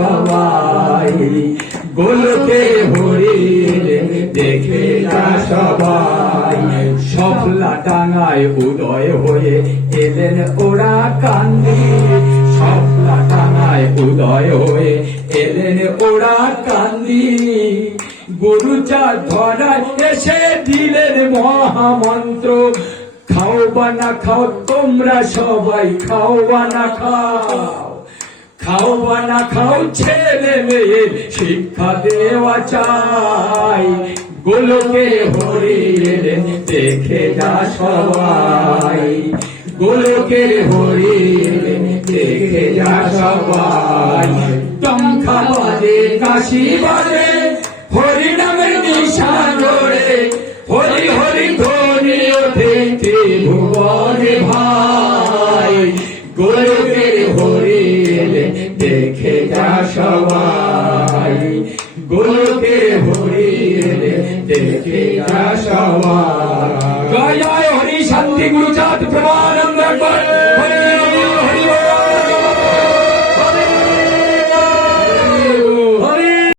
সবাই, গোলকে হরি এলেন দেখে যা সবাই। সফলা টাঙ্গায় উদয় হয়ে এলেন ওরা কান্দি, সফলা টাঙ্গায় উদয় হয়ে এলেন ওরা কান্দি। গরুচার ধরায় এসে দিলেন মহামন্ত্র, খাও বা না খাও তোমরা সবাই, খাও বা না খাও, খাও বা না খাও ছেলে মেয়ে শিক্ষা দেওয়া চাই। গোলকে হরি এলেন দেখে যা সবাই, গোলকে হরি এলেন দেখে যা সবাই। টঙ্কা বাজে কাশি বাজে হরি নামের নিশান জোড়ে, হরি হরি ধ্বনি ওঠে ত্রিভুবনে ভাই। গোলকে হরি এলেন দেখে যা সবাই, গোলকে হরি এলেন দেখে যা সবাই। জয় জয় হরি শান্তি গুরুচাঁদ প্রভা।